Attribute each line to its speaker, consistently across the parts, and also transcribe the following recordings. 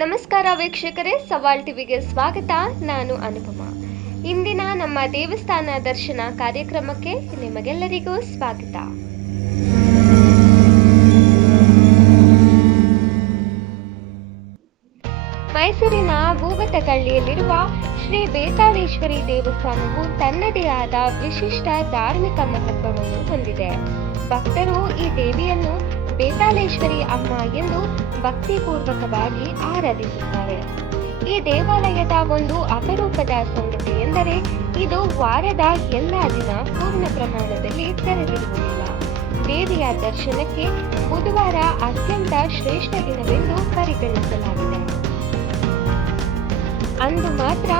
Speaker 1: ನಮಸ್ಕಾರ ವೀಕ್ಷಕರೇ, ಸವಾಲ್ ಟಿವಿಗೆ ಸ್ವಾಗತ. ನಾನು ಅನುಪಮ. ಇಂದಿನ ನಮ್ಮ ದೇವಸ್ಥಾನ ದರ್ಶನ ಕಾರ್ಯಕ್ರಮಕ್ಕೆ ನಿಮಗೆಲ್ಲರಿಗೂ ಸ್ವಾಗತ. ಮೈಸೂರಿನ ಭೂಗತಕಳ್ಳಿಯಲ್ಲಿರುವ ಶ್ರೀ ಬೇತಾಳೇಶ್ವರಿ ದೇವಸ್ಥಾನವು ತನ್ನದೇ ಆದ ವಿಶಿಷ್ಟ ಧಾರ್ಮಿಕ ಮಹತ್ವವನ್ನು ಹೊಂದಿದೆ. ಭಕ್ತರು ಈ ದೇವಿಯನ್ನು ಬೇತಾಳೇಶ್ವರಿ ಅಮ್ಮ ಎಂದು ಭಕ್ತಿಪೂರ್ವಕವಾಗಿ ಆರಾಧಿಸುತ್ತಾರೆ. ಈ ದೇವಾಲಯದ ಒಂದು ಅಪರೂಪದ ಸಂಗತಿ ಎಂದರೆ ಇದು ವಾರದ ಎಲ್ಲ ದಿನ ಪೂರ್ಣ ಪ್ರಮಾಣದಲ್ಲಿ ತೆರೆದಿರುವುದಿಲ್ಲ. ದೇವಿಯ ದರ್ಶನಕ್ಕೆ ಬುಧವಾರ ಅತ್ಯಂತ ಶ್ರೇಷ್ಠ ದಿನವೆಂದು ಪರಿಗಣಿಸಲಾಗಿದೆ. ಅಂದು ಮಾತ್ರ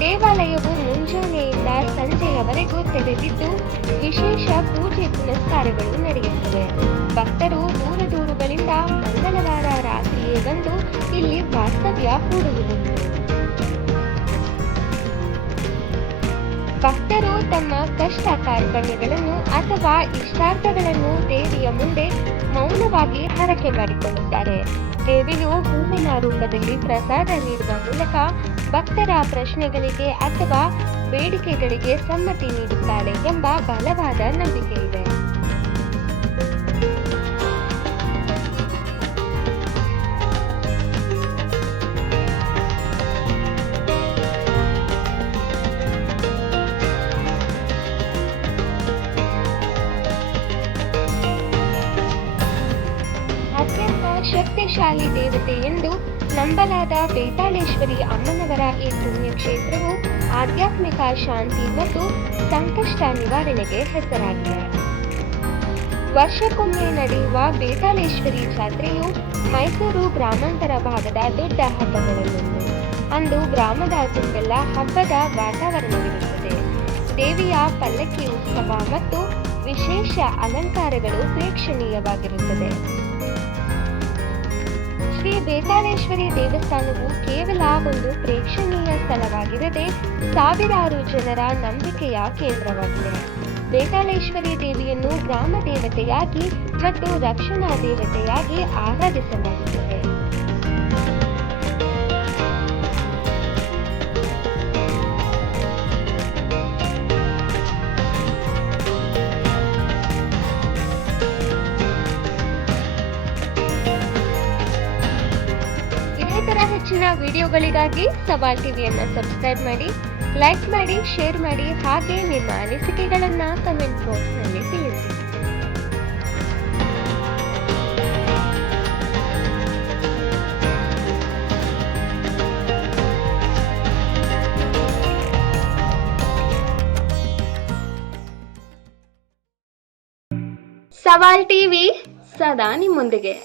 Speaker 1: ದೇವಾಲಯವು ಮುಂಜಾನೆಯಿಂದ ಸಂಜೆಯವರೆಗೂ ತೆರೆದಿದ್ದು ವಿಶೇಷ ಪೂಜೆ ಪುನಸ್ಕಾರಗಳು ನಡೆಯುತ್ತವೆ. ಹೂಡುವುದುಂಟು ಭಕ್ತರು ತಮ್ಮ ಕಷ್ಟ ಕಾರ್ಪಣ್ಯಗಳನ್ನು ಅಥವಾ ಇಷ್ಟಾರ್ಥಗಳನ್ನು ದೇವಿಯ ಮುಂದೆ ಮೌನವಾಗಿ ಹರಕೆ ಮಾಡಿಕೊಳ್ಳುತ್ತಾರೆ. ದೇವಿಯು ಹೂವಿನ ರೂಪದಲ್ಲಿ ಪ್ರಸಾದ ನೀಡುವ ಮೂಲಕ ಭಕ್ತರ ಪ್ರಶ್ನೆಗಳಿಗೆ ಅಥವಾ ಬೇಡಿಕೆಗಳಿಗೆ ಸಮ್ಮತಿ ನೀಡುತ್ತಾಳೆ ಎಂಬ ಬಲವಾದ ನಂಬಿಕೆ ಇದೆ ಶಕ್ತಿಶಾಲಿ ದೇವತೆ ಎಂದು ನಂಬಲಾದ ಬೇತಾಳೇಶ್ವರಿ ಅಮ್ಮನವರ ಈ ಪುಣ್ಯಕ್ಷೇತ್ರವು ಆಧ್ಯಾತ್ಮಿಕ ಶಾಂತಿ ಮತ್ತು ಸಂಕಷ್ಟ ನಿವಾರಣೆಗೆ ಹೆಸರಾಗಿದೆ. ವರ್ಷಕ್ಕೊಮ್ಮೆ ನಡೆಯುವ ಬೇತಾಳೇಶ್ವರಿ ಜಾತ್ರೆಯು ಮೈಸೂರು ಗ್ರಾಮಾಂತರ ಭಾಗದ ದೊಡ್ಡ ಹಬ್ಬಗಳಲ್ಲೊಂದು. ಅಂದು ಗ್ರಾಮದ ತುಂಬೆಲ್ಲ ಹಬ್ಬದ ವಾತಾವರಣವಿರುತ್ತದೆ. ದೇವಿಯ ಪಲ್ಲಕ್ಕಿ ಉತ್ಸವ ಮತ್ತು ವಿಶೇಷ ಅಲಂಕಾರಗಳು ಪ್ರೇಕ್ಷಣೀಯವಾಗಿರುತ್ತದೆ. ಶ್ರೀ ಬೇತಾಳೇಶ್ವರಿ ದೇವಸ್ಥಾನವು ಕೇವಲ ಒಂದು ಪ್ರೇಕ್ಷಣೀಯ ಸ್ಥಳವಾಗಿರದೆ ಸಾವಿರಾರು ಜನರ ನಂಬಿಕೆಯ ಕೇಂದ್ರವಾಗಿದೆ. ಬೇತಾಳೇಶ್ವರಿ ದೇವಿಯನ್ನು ಗ್ರಾಮ ದೇವತೆಯಾಗಿ ಮತ್ತು ರಕ್ಷಣಾ ದೇವತೆಯಾಗಿ ಆರಾಧಿಸಲಾಗುತ್ತದೆ. ಹೆಚ್ಚಿನ ವಿಡಿಯೋಗಳಿಗಾಗಿ ಸವಾಲ್ ಟಿವಿಯನ್ನ ಸಬ್ಸ್ಕ್ರೈಬ್ ಮಾಡಿ, ಲೈಕ್ ಮಾಡಿ, ಶೇರ್ ಮಾಡಿ, ಹಾಗೆ ನಿಮ್ಮ ಅನಿಸಿಕೆಗಳನ್ನ ಕಮೆಂಟ್ ಬಾಕ್ಸ್ನಲ್ಲಿ ತಿಳಿಸಿ. ಸವಾಲ್ ಟಿವಿ ಸದಾ ನಿಮ್ಮೊಂದಿಗೆ.